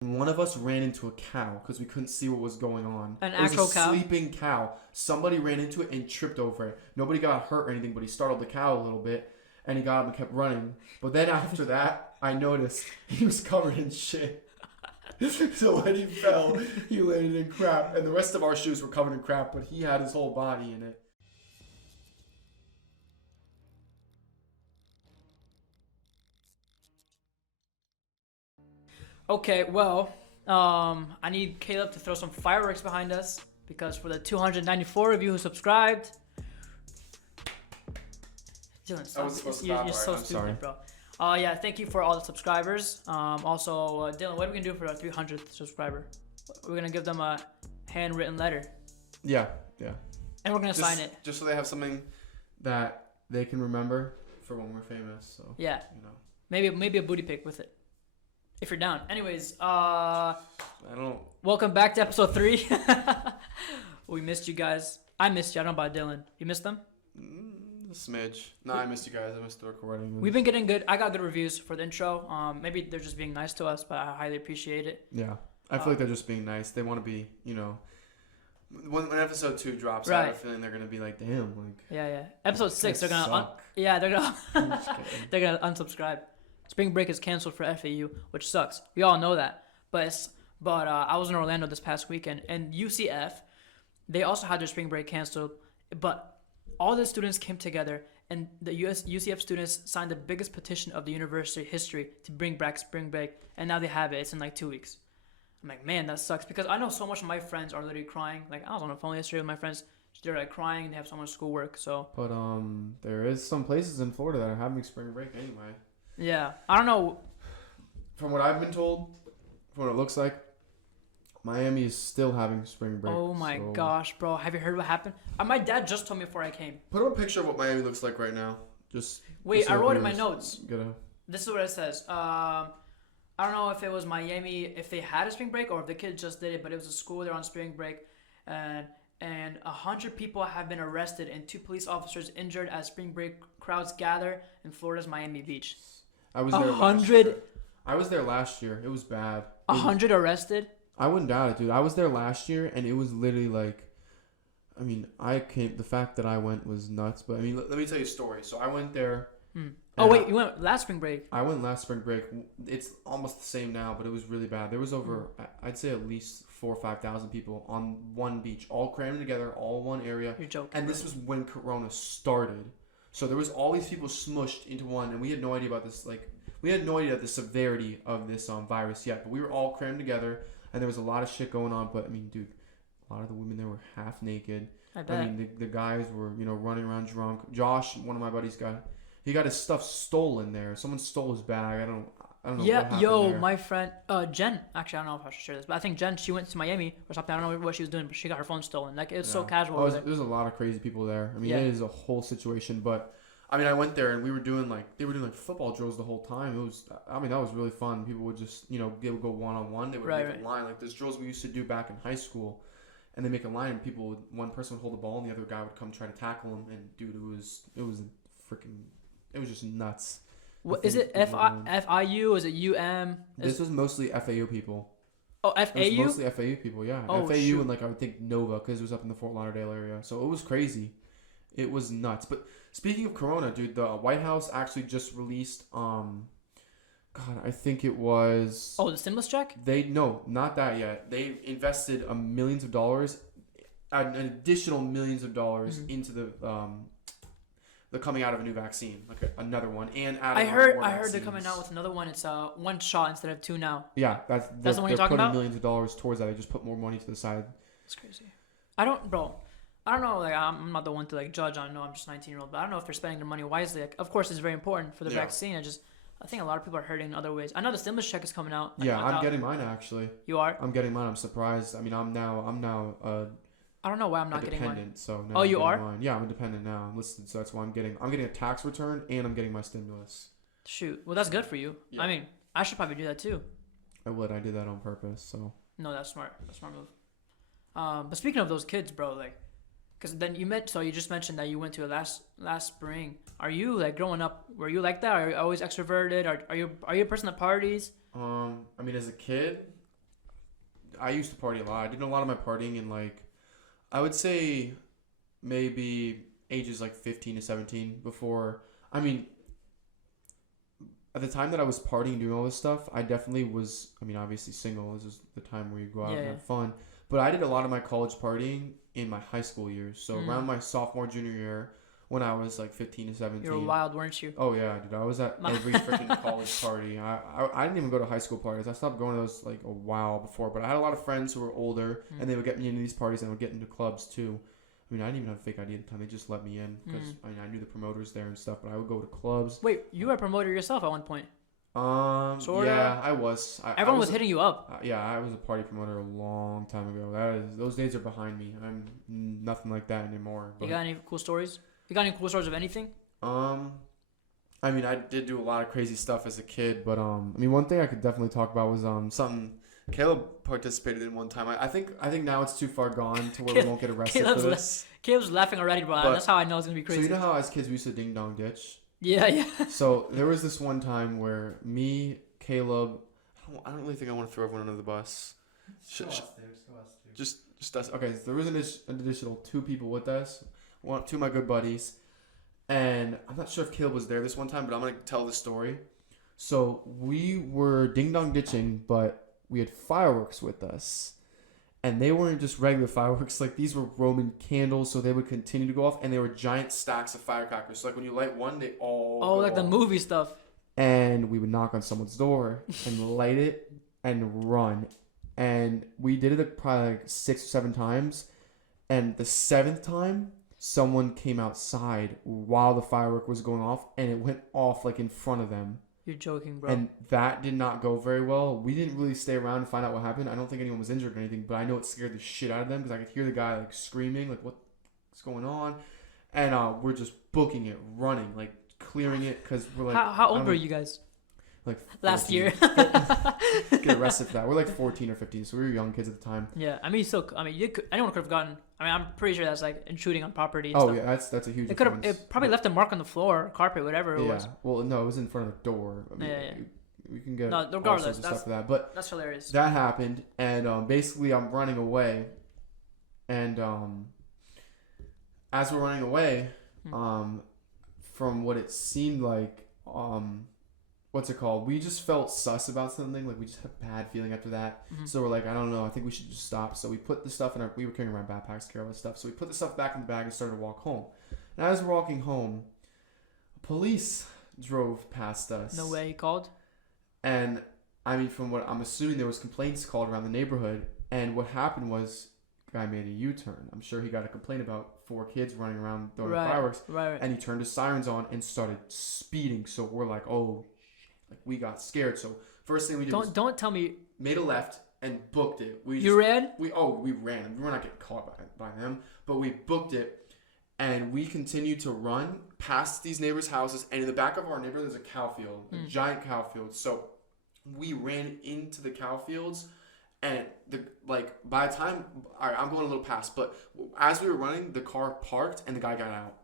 One of us ran into a cow because we couldn't see what was going on. An It was a actual cow? sleeping cow. Somebody ran into it and tripped over it. Nobody got hurt or anything, but he startled the cow a little bit, and he got up and kept running. But then after that, I noticed he was covered in shit. So when he fell, he landed in crap, and the rest of our shoes were covered in crap, but he had his whole body in it. Okay, well, I need Caleb to throw some fireworks behind us because for the 294 of you who subscribed, Dylan, I was supposed to stop. you're so I'm stupid, sorry. bro. Yeah, thank you for all the subscribers. Also, Dylan, what are we gonna do for our 300th subscriber? We're gonna give them a handwritten letter, Yeah, yeah. and we're gonna sign it. Just so they have something that they can remember for when we're famous. So Yeah, you know, maybe a booty pic with it, if you're down. Anyways, I don't. welcome back to episode 3. We missed you guys. I missed you. I don't know about Dylan. You missed them? A smidge. No, I missed you guys. I missed the recording. We've been getting good. I got good reviews for the intro. Maybe they're just being nice to us, but I highly appreciate it. Yeah, I feel like they're just being nice. They want to be, when episode 2 drops, I have a Right. feeling they're gonna be like, damn, like. Yeah. Episode 6, they're gonna suck. they're gonna I'm just kidding. they're gonna unsubscribe. Spring break is canceled for FAU, which sucks. We all know that. But I was in Orlando this past weekend, and UCF, they also had their spring break canceled, but all the students came together, and the UCF students signed the biggest petition of the university history to bring back spring break, and now they have it. It's in like 2 weeks. I'm like, man, that sucks, because I know so much of my friends are literally crying. Like, I was on the phone yesterday with my friends. They're like crying. They have so much schoolwork. So But there is some places in Florida that are having spring break anyway. yeah, I don't know. From what I've been told, from what it looks like, Miami is still having spring break. Oh my so- gosh, bro! Have you heard what happened? My dad just told me before I came. Put up a picture of what Miami looks like right now. Just Wait, just so I wrote in my viewers notes. get a- This is what it says. I don't know if it was Miami, if they had a spring break, or if the kids just did it, but it was a school. They're on spring break, and 100 people have been arrested and 2 police officers injured as spring break crowds gather in Florida's Miami Beach. I was there. 100 I was there last year. It was bad. 100 arrested. I wouldn't doubt it, dude. I was there last year, and it was literally like, I mean, I came. The fact that I went was nuts. But I mean, let me tell you a story. So I went there. Oh wait, you went last spring break. I went last spring break. It's almost the same now, but it was really bad. There was over, I'd say, at least 4,000 or 5,000 people on one beach, all crammed together, all one area. You're joking. And bro. this was when Corona started. So there was all these people smushed into one, and we had no idea about this. Like, we had no idea the severity of this virus yet. But we were all crammed together, and there was a lot of shit going on. But I mean, dude, a lot of the women there were half naked. I bet. I mean, the guys were, running around drunk. Josh, one of my buddies, he got his stuff stolen there. Someone stole his bag. I don't know. What Yeah, happened yo, there. my friend, Jen. Actually, I don't know if I should share this, but I think Jen, she went to Miami or something. I don't know what she was doing, but she got her phone stolen. Like, it was so Yeah. casual. Oh, over there. there's a lot of crazy people there. I mean, Yeah. it is a whole situation. But I mean, I went there and they were doing like football drills the whole time. It was, I mean, that was really fun. People would just, they would go one on one. They would Right, make a line like there's drills we used to do back in high school, and they make a line and one person would hold the ball and the other guy would come try to tackle him. And dude, it was just nuts. What, is it FIU? Is it UM? This was mostly FAU people. Oh, It was FAU? mostly FAU people, yeah. Oh, FAU shoot. and I would think Nova because it was up in the Fort Lauderdale area. So it was crazy. It was nuts. But speaking of Corona, dude, the White House actually just released, God, I think it was. Oh, the stimulus check? No, not that yet. They invested millions of dollars, an additional millions of dollars into the coming out of a new vaccine, like another one, and adding I on heard more they're vaccines. coming out with another one. It's 1 shot instead of 2 now. Yeah, That's the one they're you're talking putting about? millions of dollars towards that. They just put more money to the side. It's crazy. I don't know. Like, I'm not the one to judge. I know I'm just a 19-year-old, but I don't know if they're spending their money wisely. Like, of course, it's very important for the Yeah. vaccine. I think a lot of people are hurting in other ways. I know the stimulus check is coming out. Yeah, I'm getting mine actually. You are? I'm getting mine. I'm surprised. I mean, I'm now I don't know why I'm a not getting dependent. mine. So now Oh, I'm you getting are? Mine. Yeah, I'm a dependent now. I'm listed, so that's why I'm getting a tax return and I'm getting my stimulus. Shoot. Well, that's good for you. Yeah. I mean, I should probably do that too. I would. I did that on purpose. So No, that's smart. That's a smart move. But speaking of those kids, bro, because then you just mentioned that you went to a last spring. Are you growing up? Were you like that? Are you always extroverted? Are you a person that parties? I mean, as a kid, I used to party a lot. I did a lot of my partying in like, I would say maybe ages like 15 to 17 before. I mean, at the time that I was partying and doing all this stuff, I definitely was, I mean, obviously single. This is the time where you go out and have fun. But I did a lot of my college partying in my high school years. So around my sophomore, junior year, when I was like 15 to 17. You were wild, weren't you? Oh, yeah, dude. I was at every freaking college party. I didn't even go to high school parties. I stopped going to those like a while before. But I had a lot of friends who were older, and they would get me into these parties and I would get into clubs too. I mean, I didn't even have a fake ID at the time. They just let me in because I mean, I knew the promoters there and stuff. But I would go to clubs. Wait, you were a promoter yourself at one point? Sorta? Yeah, I was. Everyone was hitting you up. Yeah, I was a party promoter a long time ago. Those days are behind me. I'm nothing like that anymore. But, you got any cool stories? You got any cool stories of anything? I mean, I did do a lot of crazy stuff as a kid, but I mean, one thing I could definitely talk about was something Caleb participated in one time. I think now it's too far gone to where we won't get arrested for this. Caleb's laughing already, bro. But, that's how I know it's gonna be crazy. So you know how as kids we used to ding dong ditch? Yeah. So there was this one time where me, Caleb, I don't really think I want to throw everyone under the bus. Just us. Okay, so there was an additional 2 people with us. 2 of my good buddies. And I'm not sure if Caleb was there this one time, but I'm going to tell the story. So we were ding dong ditching, but we had fireworks with us. And they weren't just regular fireworks. Like, these were Roman candles, so they would continue to go off. And they were giant stacks of firecrackers. So, like, when you light one, they all go like off. the movie stuff. And we would knock on someone's door and light it and run. And we did it probably like 6 or 7 times. And the 7th time, someone came outside while the firework was going off. And it went off, like, in front of them. You're joking, bro. And that did not go very well. We didn't really stay around to find out what happened. I don't think anyone was injured or anything, but I know it scared the shit out of them because I could hear the guy like screaming, like, what's going on? And we're just booking it, running, like clearing it because we're like. How old were you guys? Like 14. Last year. Get arrested for that. We're like 14 or 15, so we were young kids at the time. Yeah, I mean, anyone could have gotten. I mean, I'm pretty sure that's like intruding on property. And stuff. Yeah, that's a huge. It probably left a mark on the floor, carpet, whatever it was. Yeah, well, no, it was in front of the door. I mean, yeah. We can get regardless, all sorts of stuff for that, but that's hilarious. That happened, and basically I'm running away, and as we're running away, from what it seemed like, what's it called? We just felt sus about something. Like, we just had a bad feeling after that. So we're like, I don't know. I think we should just stop. So we put the stuff in we were carrying around backpacks, careless stuff. So we put the stuff back in the bag and started to walk home. And as we're walking home, police drove past us. No way, he called? And I mean, from what I'm assuming, there was complaints called around the neighborhood. And what happened was, guy made a U-turn. I'm sure he got a complaint about 4 kids running around throwing fireworks. Right. And he turned his sirens on and started speeding. So we're like, oh, like, we got scared. So first thing we did don't tell me made a left and booked it. You ran? We ran. We were not getting caught by them, but we booked it, and we continued to run past these neighbors' houses. And in the back of our neighborhood, there's a cow field, a giant cow field. So we ran into the cow fields, and by the time, all right, I'm going a little past, but as we were running, the car parked and the guy got out.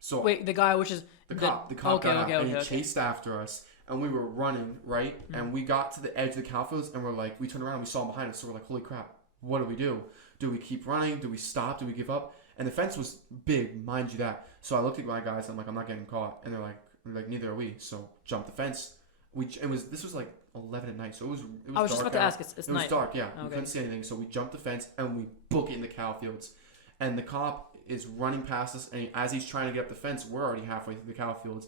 So wait, the guy, which is the cop got out, and he chased after us. And we were running, right? And we got to the edge of the cow fields, and we turned around and we saw him behind us. So we're like, holy crap, what do we do? Do we keep running? Do we stop? Do we give up? And the fence was big, mind you that. So I looked at my guys, and I'm like, I'm not getting caught. And they're like, neither are we. So jump the fence. This was like 11 at night, so it was dark. I was just about to ask, it's night. It night. was dark, yeah. Okay. We couldn't see anything, so we jumped the fence, and we book it in the cow fields. And the cop is running past us, and as he's trying to get up the fence, we're already halfway through the cow fields.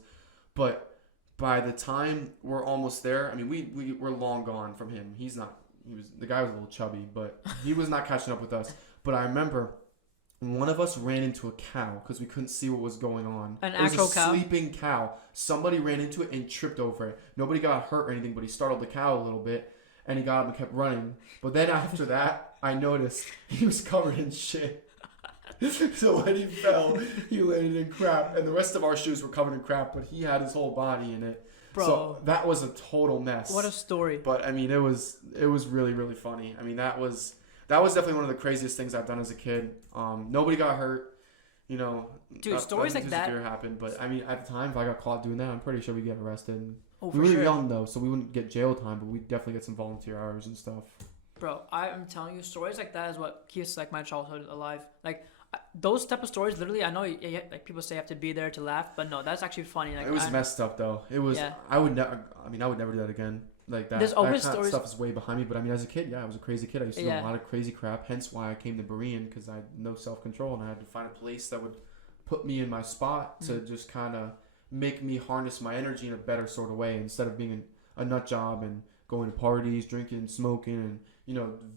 But by the time we're almost there, I mean, we're long gone from him. The guy was a little chubby, but he was not catching up with us. But I remember one of us ran into a cow because we couldn't see what was going on. It was a sleeping cow. Somebody ran into it and tripped over it. Nobody got hurt or anything, but he startled the cow a little bit, and he got up and kept running. But then after that, I noticed he was covered in shit. So when he fell, he landed in crap, and the rest of our shoes were covered in crap, but he had his whole body in it. Bro, so that was a total mess. What a story. But I mean, it was really, really funny. I mean, that was definitely one of the craziest things I've done as a kid. Nobody got hurt, you know. Dude, stories like that happened. But I mean, at the time, if I got caught doing that, I'm pretty sure we'd get arrested. Oh, we were young though, so we wouldn't get jail time, but we'd definitely get some volunteer hours and stuff. Bro, I'm telling you, stories like that is what keeps like my childhood alive. Like those type of stories, literally, I know like people say you have to be there to laugh, but no, that's actually funny. Like It was messed up though. It was. Yeah. I would never. I mean, I would never do that again. Like that. There's That always kind of stories. stuff is way behind me. But I mean, as a kid, yeah, I was a crazy kid. I used to do Yeah. a lot of crazy crap. Hence why I came to Berean, because I had no self control and I had to find a place that would put me in my spot to just kind of make me harness my energy in a better sort of way, instead of being a nut job and going to parties, drinking, smoking, and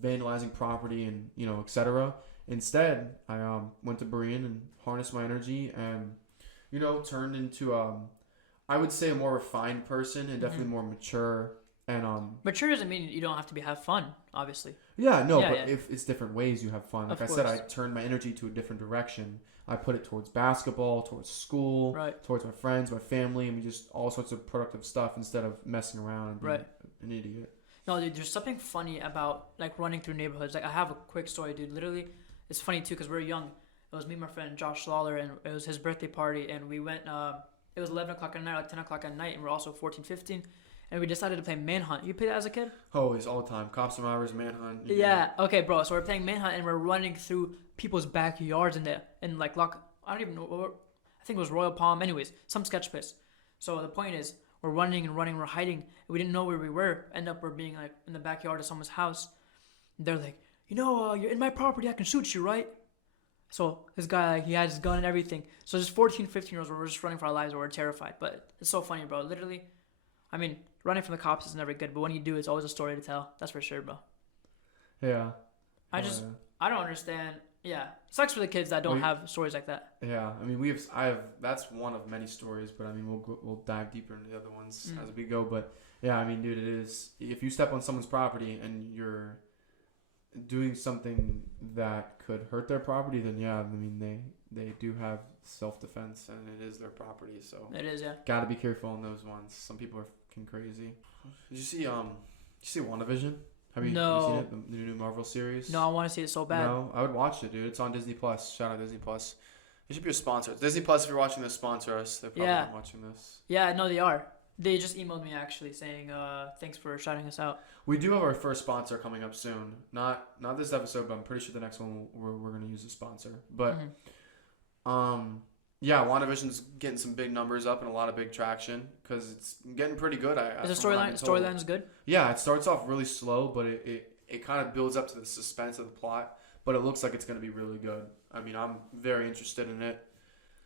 vandalizing property and etc. Instead, I went to Berean and harnessed my energy and turned into I would say a more refined person and definitely more mature and Mature doesn't mean you don't have to have fun, obviously. yeah, no, Yeah, but yeah. if it's different ways you have fun. Like Of I said, course. I turned my energy to a different direction. I put it towards basketball, towards school, Right. towards my friends, my family, and just all sorts of productive stuff instead of messing around and being Right. an idiot. No, dude, there's something funny about like running through neighborhoods. Like I have a quick story, dude. Literally, it's funny too because we're young. It was me and my friend Josh Lawler, and it was his birthday party, and we went. It was 11 o'clock at night, like 10 o'clock at night, and we're also 14, 15, and we decided to play Manhunt. You play that as a kid? Always, all the time. Cops and robbers, manhunt. Yeah. Okay, bro. So we're playing Manhunt, and we're running through people's backyards in like I don't even know. I think it was Royal Palm. Anyways, some sketch place. So the point is, we're running and running, we're hiding. And we didn't know where we were. End up we're being like in the backyard of someone's house. They're like, you're in my property. I can shoot you, right? So this guy, like, he has his gun and everything. So just 14, 15-year-olds, we're just running for our lives. We're terrified. But it's so funny, bro. Literally, I mean, running from the cops is never good. But when you do, it's always a story to tell. That's for sure, bro. Yeah. I don't understand. Yeah, sucks for the kids that don't have stories like that. Yeah, I mean, that's one of many stories, but I mean, we'll dive deeper into the other ones as we go. But yeah, I mean, dude, it is, if you step on someone's property and you're doing something that could hurt their property, then yeah, I mean, they do have self-defense and it is their property, so It is, yeah. gotta be careful on those ones. Some people are fucking crazy. Did you see WandaVision? Have you seen it? The new Marvel series? No, I want to see it so bad. No, I would watch it, dude. It's on Disney Plus. Shout out Disney Plus. They should be a sponsor. Disney Plus, if you're watching this, sponsor us. They're probably not watching this. Yeah, no, they are. They just emailed me actually saying, thanks for shouting us out. We do have our first sponsor coming up soon. Not this episode, but I'm pretty sure the next one we're going to use a sponsor. But, yeah, WandaVision's getting some big numbers up and a lot of big traction because it's getting pretty good. Is the storyline's good? Yeah, it starts off really slow, but it kind of builds up to the suspense of the plot. But it looks like it's going to be really good. I mean, I'm very interested in it.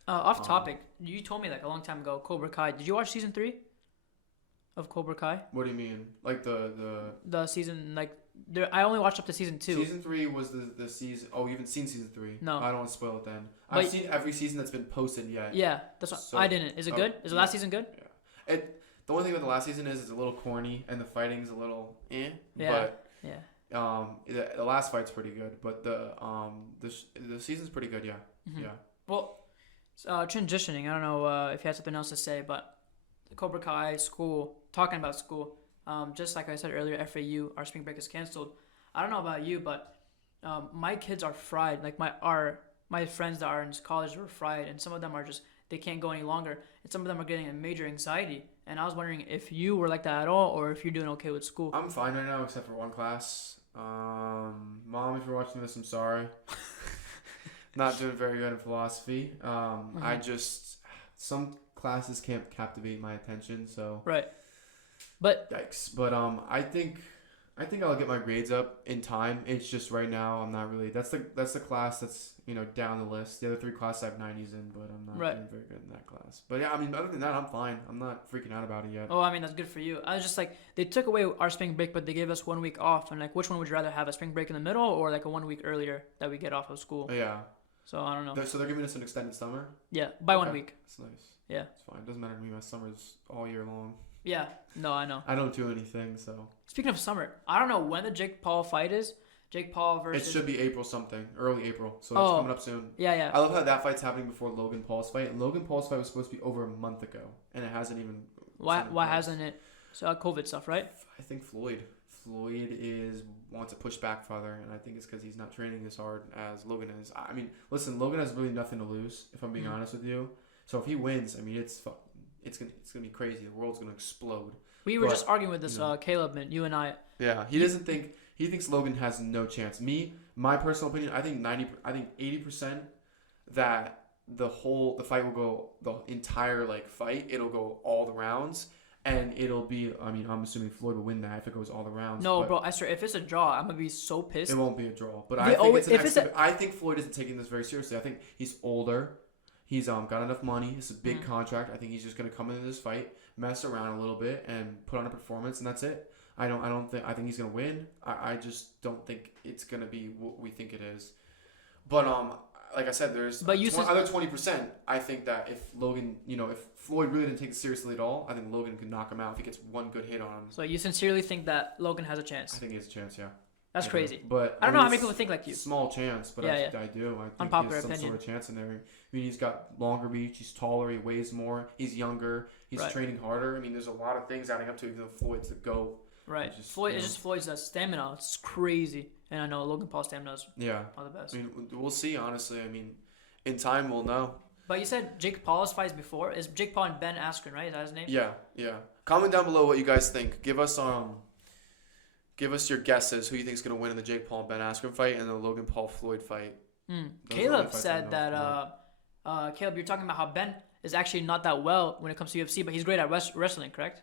Off topic, you told me like a long time ago, Cobra Kai. Did you watch season 3 of Cobra Kai? What do you mean? Like the season, like I only watched up to season 2. Season 3 was the season. Oh, you haven't seen season 3? No. I don't want to spoil it then. I've seen every season that's been posted yet. Yeah, that's what I didn't. Is it good? Is the last season good? Yeah. The only thing with the last season is it's a little corny and the fighting's a little Yeah. But yeah. The last fight's pretty good, but the season's pretty good. Yeah. Mm-hmm. Yeah. Well, transitioning. I don't know if you had something else to say, but Cobra Kai, school. Talking about school. Just like I said earlier, FAU, our spring break is canceled. I don't know about you, but my kids are fried. Like my friends that are in college are fried, and some of them are just they can't go any longer, and some of them are getting a major anxiety. And I was wondering if you were like that at all, or if you're doing okay with school. I'm fine right now, except for one class. Mom, if you're watching this, I'm sorry. Not doing very good in philosophy. I just some classes can't captivate my attention, so right. But yikes. But I think I'll get my grades up in time. It's just right now I'm not really. That's the class that's down the list. The other 3 classes I have 90s in, but I'm not doing very good in that class. But yeah, I mean, other than that, I'm fine. I'm not freaking out about it yet. Oh, I mean, that's good for you. I was just like, they took away our spring break, but they gave us 1 week off. And like, which one would you rather have, a spring break in the middle or like a 1 week earlier that we get off of school? Yeah. So I don't know. So they're giving us an extended summer? Yeah, by 1 week. That's nice. Yeah. It's fine. It doesn't matter to me. My summer's all year long. Yeah. No, I know. I don't do anything, so. Speaking of summer, I don't know when the Jake Paul fight is. Jake Paul versus. It should be April something, early April. So it's coming up soon. Yeah, yeah. I love how that fight's happening before Logan Paul's fight. And Logan Paul's fight was supposed to be over a month ago, and it hasn't even. Why hasn't it? So COVID stuff, right? I think Floyd wants to push back farther, and I think it's because he's not training as hard as Logan is. I mean, listen, Logan has really nothing to lose, if I'm being honest with you. So if he wins, I mean, it's gonna be crazy. The world's gonna explode. We were just arguing with this, Caleb and you and I. Yeah, he doesn't think He thinks Logan has no chance. My personal opinion, I think 80% that the fight will go the entire like fight. It'll go all the rounds, and it'll be. I mean, I'm assuming Floyd will win that if it goes all the rounds. No, bro, I swear, if it's a draw, I'm gonna be so pissed. It won't be a draw, but They I think always- I think Floyd isn't taking this very seriously. I think he's older. He's got enough money. It's a big contract. I think he's just gonna come into this fight, mess around a little bit, and put on a performance, and that's it. I think he's gonna win. I just don't think it's gonna be what we think it is. But like I said, there's other 20%. I think that if Logan, if Floyd really didn't take it seriously at all, I think Logan could knock him out if he gets one good hit on him. So you sincerely think that Logan has a chance? I think he has a chance. Yeah. That's crazy. But I don't know how many people think like you. Small chance, but I do. I think Unpopular he has some opinion. sort of chance in there. I mean, he's got longer reach. He's taller. He weighs more. He's younger. He's training harder. I mean, there's a lot of things adding up to even though Floyd's the GOAT. Right. It's just Floyd's stamina. It's crazy. And I know Logan Paul's stamina is are the best. I mean, we'll see, honestly. I mean, in time, we'll know. But you said Jake Paul's fights before. Is Jake Paul and Ben Askren, right? Is that his name? Yeah. Comment down below what you guys think. Give us your guesses who you think is going to win in the Jake Paul and Ben Askren fight and the Logan Paul Floyd fight. Caleb said that Caleb, you're talking about how Ben is actually not that well when it comes to UFC, but he's great at wrestling, correct?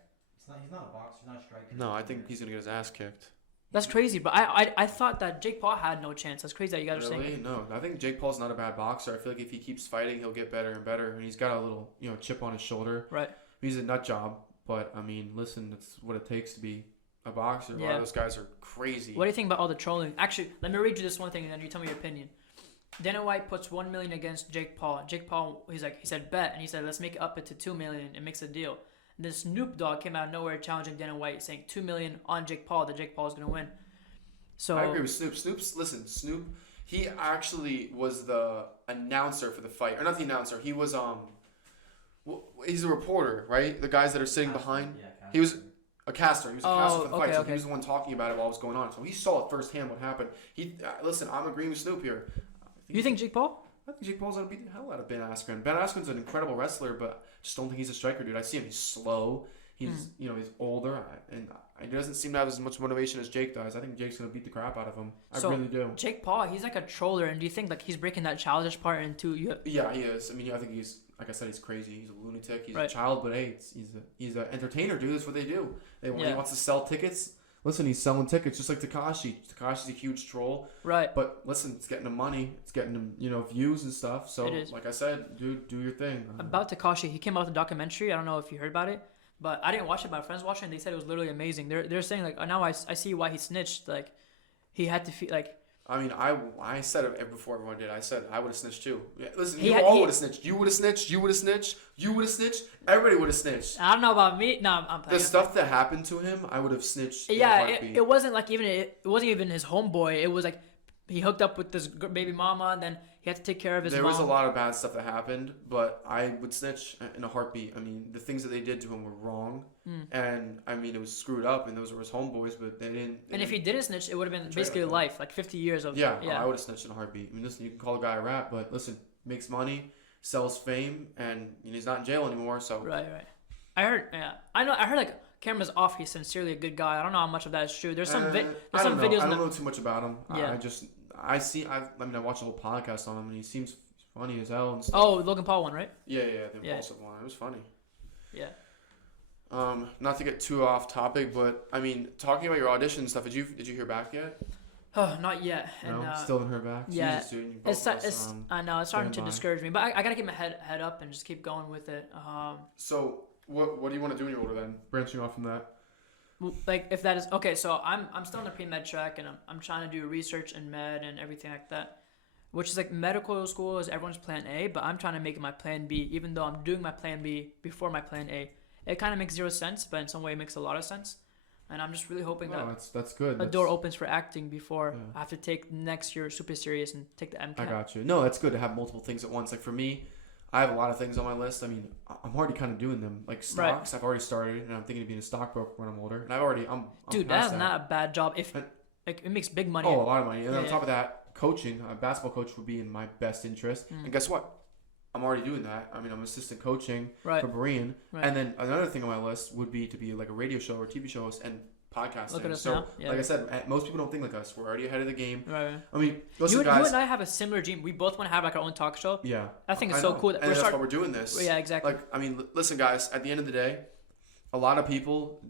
He's not a boxer. He's not a striker. No, I think he's going to get his ass kicked. That's crazy, but I thought that Jake Paul had no chance. That's crazy that you guys are saying. Really? No, I think Jake Paul's not a bad boxer. I feel like if he keeps fighting, he'll get better and better, and he's got a little chip on his shoulder. Right. He's a nut job, but I mean, listen, that's what it takes to be a boxer. A lot of those guys are crazy. What do you think about all the trolling? Actually, let me read you this one thing, and then you tell me your opinion. Dana White puts $1 million against Jake Paul. Jake Paul, he said bet, and he said let's make it up to $2 million and makes a deal. And then Snoop Dogg came out of nowhere challenging Dana White, saying $2 million on Jake Paul that Jake Paul is gonna win. So I agree with Snoop. Snoop, he actually was the announcer for the fight, or not the announcer. He was he's a reporter, right? The guys that are sitting behind. Yeah, he was a caster. He was a caster for the fight. So okay. he was the one talking about it while it was going on. So he saw it firsthand what happened. Listen, I'm agreeing with Snoop here. You think Jake Paul? I think Jake Paul's gonna beat the hell out of Ben Askren. Ben Askren's an incredible wrestler, but I just don't think he's a striker, dude. I see him. He's slow. He's he's older, and he doesn't seem to have as much motivation as Jake does. I think Jake's gonna beat the crap out of him. I really do. Jake Paul, he's like a troller, and do you think like he's breaking that childish part into you? Yeah, he is. I mean, I think he's, like I said, he's crazy. He's a lunatic. He's a child, but hey, he's an entertainer, dude. That's what they do. He wants to sell tickets. Listen, he's selling tickets just like Tekashi. Tekashi's a huge troll. Right. But listen, it's getting him money. It's getting him, views and stuff. So, like I said, dude, do your thing. About Tekashi, he came out with a documentary. I don't know if you heard about it, but I didn't watch it. My friends watched it, and they said it was literally amazing. They're saying like, now I see why he snitched. Like, he had to feel like. I mean, I said it before everyone did. I said I would have snitched too. Yeah, listen, you all would have snitched. You would have snitched. You would have snitched. You would have snitched. Everybody would have snitched. I don't know about me. No, I'm playing. The stuff that happened to him, I would have snitched. Yeah, it wasn't like it wasn't even his homeboy. It was like he hooked up with this baby mama, and then he had to take care of his mom. There was a lot of bad stuff that happened, but I would snitch in a heartbeat. I mean, the things that they did to him were wrong, and I mean, it was screwed up, and those were his homeboys, but they didn't. And if he didn't snitch, it would have been basically life, like 50 years of. Yeah, I would have snitched in a heartbeat. I mean, listen, you can call a guy a rat, but listen, makes money, sells fame, and he's not in jail anymore. So right. I heard like cameras off. He's sincerely a good guy. I don't know how much of that is true. There's some videos. I don't know too much about him. Yeah. I watched a whole podcast on him, and he seems funny as hell and stuff. Oh, Logan Paul one, right? Yeah, the impulsive one. It was funny. Yeah. Not to get too off topipic, but I mean, talking about your audition stuff, did you hear back yet? Oh, not yet. No, and, still haven't heard back. Yeah, Jesus, dude, I know it's starting to discourage me, but I gotta keep my head up and just keep going with it. So what do you want to do when you're older then? Branching off from that. Like if that is okay, so I'm still in the pre-med track, and I'm trying to do research in med and everything like that, which is like medical school is everyone's plan A, but I'm trying to make it my plan B, even though I'm doing my plan B before my plan A. It kind of makes zero sense, but in some way it makes a lot of sense, and I'm just really hoping that's good. A door opens for acting before I have to take next year super serious and take the MCAT. I got you. No, that's good to have multiple things at once. Like for me, I have a lot of things on my list. I mean, I'm already kind of doing them. Like stocks, I've already started, and I'm thinking of being a stockbroker when I'm older. And I'm dude, that's not a bad job. If like it makes big money. Oh, a lot of money. And on top of that, coaching, a basketball coach would be in my best interest. And guess what? I'm already doing that. I mean, I'm assistant coaching for Berean. And then another thing on my list would be to be like a radio show or TV show host. And podcasting. Look at us so, now. Yeah. like I said, most people don't think like us. We're already ahead of the game. Right. I mean, listen, You guys. and I have a similar dream. We both want to have like our own talk show. Yeah. I think it's I so know. cool that and that's why we're doing this. Yeah, exactly. Like, I mean, listen, guys. At the end of the day, a lot of people,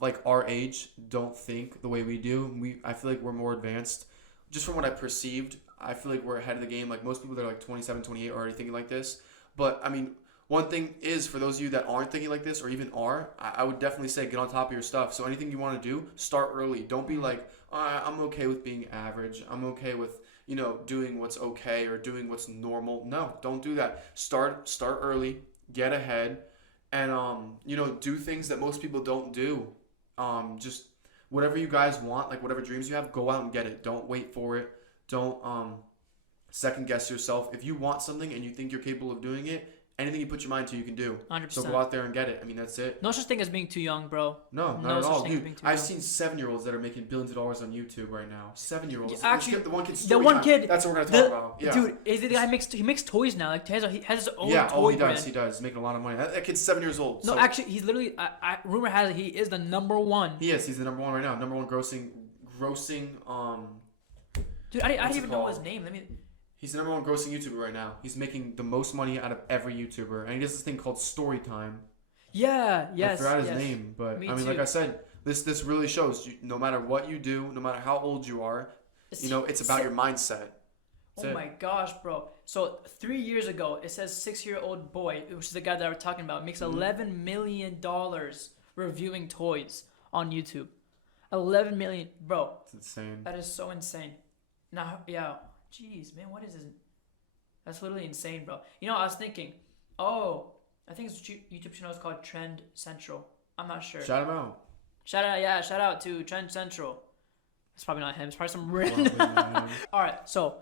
like our age, don't think the way we do. I feel like we're more advanced. Just from what I perceived, I feel like we're ahead of the game. Like most people that are like 27, 28 are already thinking like this. But I mean, one thing is for those of you that aren't thinking like this or even are, I would definitely say get on top of your stuff. So anything you want to do, start early. Don't be like, I'm okay with being average. I'm okay with, doing what's okay or doing what's normal. No, don't do that. Start early, get ahead, and do things that most people don't do. Just whatever you guys want, like whatever dreams you have, go out and get it. Don't wait for it. Don't second guess yourself. If you want something and you think you're capable of doing it, anything you put your mind to, you can do. 100%. So go out there and get it. I mean, that's it. No such thing as being too young, bro. No, No not at such all, thing as dude. being too I've young. seen 7-year-olds that are making billions of dollars on YouTube right now. 7-year-olds. Yeah, actually, the one kid. the one kid. That's what we're gonna talk about. Yeah. Dude, the guy makes toys now. Like he has his own Yeah. toy Oh, he brand. does. He does. He's making a lot of money. That kid's 7 years old. No, so actually, he's literally. Rumor has it he is the number one. he is. He's the number one right now. Number one grossing. Dude, I What's didn't it even know his called? name. He's the number one grossing YouTuber right now. He's making the most money out of every YouTuber, and he does this thing called story time. Yeah. Yes. I forgot his yes. name, but Me I mean, too. like I said, this really shows. No matter what you do, no matter how old you are, it's about your mindset. Oh That's it. my gosh, bro. So 3 years ago, it says 6-year-old boy, which is the guy that we're talking about, makes $11 million reviewing toys on YouTube. 11 million, bro. It's insane. That is so insane. Now, yeah. Jeez, man, what is this? That's literally insane, bro. I was thinking, I think his YouTube channel is called Trend Central. I'm not sure. Shout him out. Shout out to Trend Central. It's probably not him. It's probably some random. All right, so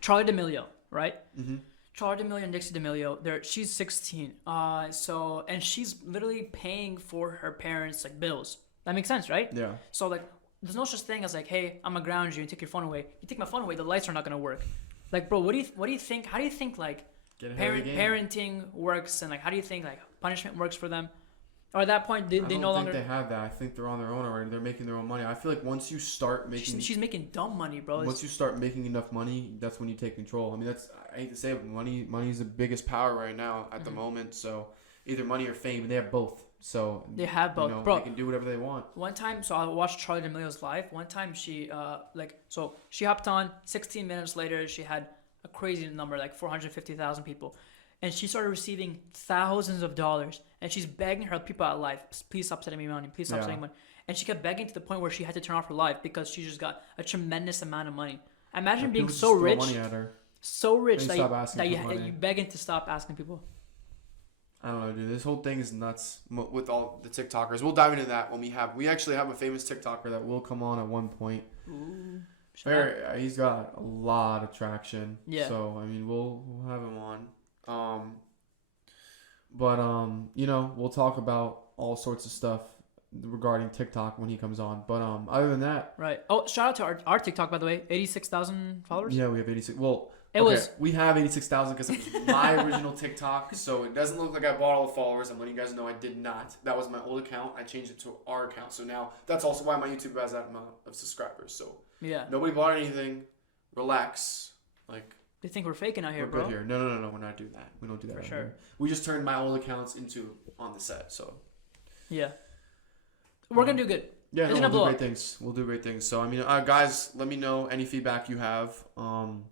Charlie D'Amelio, right? Mm-hmm. Charlie D'Amelio and Dixie D'Amelio. She's 16. And she's literally paying for her parents' like bills. That makes sense, right? Yeah. So like, there's no such thing as like, hey, I'm gonna ground you and take your phone away. You take my phone away, the lights are not gonna work. Like, bro, what do you think? How do you think like Get ahead of the game. parenting works, and like how do you think like punishment works for them? Or at that point, they no longer. I don't think they have that. I think they're on their own already. They're making their own money. I feel like once you start making, She's making dumb money, bro. once you start making enough money, that's when you take control. I mean, I hate to say it, but money is the biggest power right now at the moment. So either money or fame, and they have both. So They have both, bro. They can do whatever they want. One time, so I watched Charlie D'Amelio's live. One time, she she hopped on. 16 minutes later, she had a crazy number, like 450,000 people, and she started receiving thousands of dollars. And she's begging her people at live, please stop sending me money, please stop sending money. And she kept begging to the point where she had to turn off her live because she just got a tremendous amount of money. Imagine being People so just throw rich, money at her. that stop asking for money. you begging to stop asking people. I don't know, dude. This whole thing is nuts with all the TikTokers. We'll dive into that when we actually have a famous TikToker that will come on at one point. Ooh, He's got a lot of traction. Yeah. So I mean, we'll have him on. We'll talk about all sorts of stuff regarding TikTok when he comes on. But other than that, right. Oh, shout out to our TikTok, by the way, 86,000 followers. yeah, we have 86. Well, we have 86,000 because it was my original TikTok, so it doesn't look like I bought all the followers. I'm letting you guys know I did not. That was my old account. I changed it to our account, so now that's also why my YouTube has that amount of subscribers. So Yeah. nobody bought anything. Relax, like. They think we're faking out here, We're bro. good here. No, we're not doing that. We don't do that. For right sure. here. We just turned my old accounts into on the set. So Yeah. We're gonna do good. yeah, It's we'll gonna do blow great up. things. We'll do great things. So I mean, guys, let me know any feedback you have on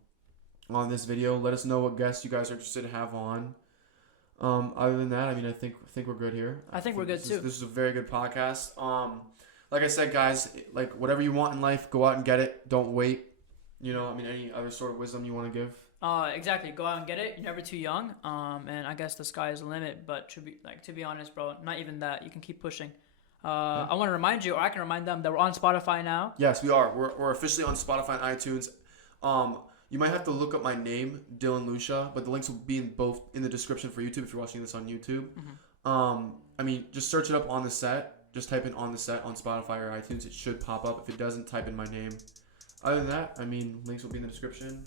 this video. Let us know what guests you guys are interested to have on. Other than that, I mean, I think we're good here. I think we're good too. This is a very good podcast. Like I said, guys, like whatever you want in life, go out and get it. Don't wait. Any other sort of wisdom you want to give? Exactly. Go out and get it. You're never too young. And I guess the sky is the limit. But to be honest, bro, not even that. You can keep pushing. I want to remind you, or I can remind them that we're on Spotify now. Yes, we are. We're officially on Spotify and iTunes. You might have to look up my name, Dylan Lucia, but the links will be in the description for YouTube if you're watching this on YouTube. Mm-hmm. Just search it up On The Set. Just type in On The Set on Spotify or iTunes. It should pop up. If it doesn't, type in my name. Other than that, links will be in the description.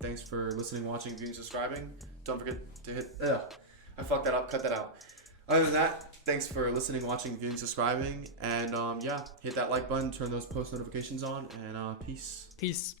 Thanks for listening, watching, viewing, subscribing. Don't forget to hit... I fucked that up. Cut that out. Other than that, thanks for listening, watching, viewing, subscribing, and yeah, hit that like button, turn those post notifications on, and peace. Peace.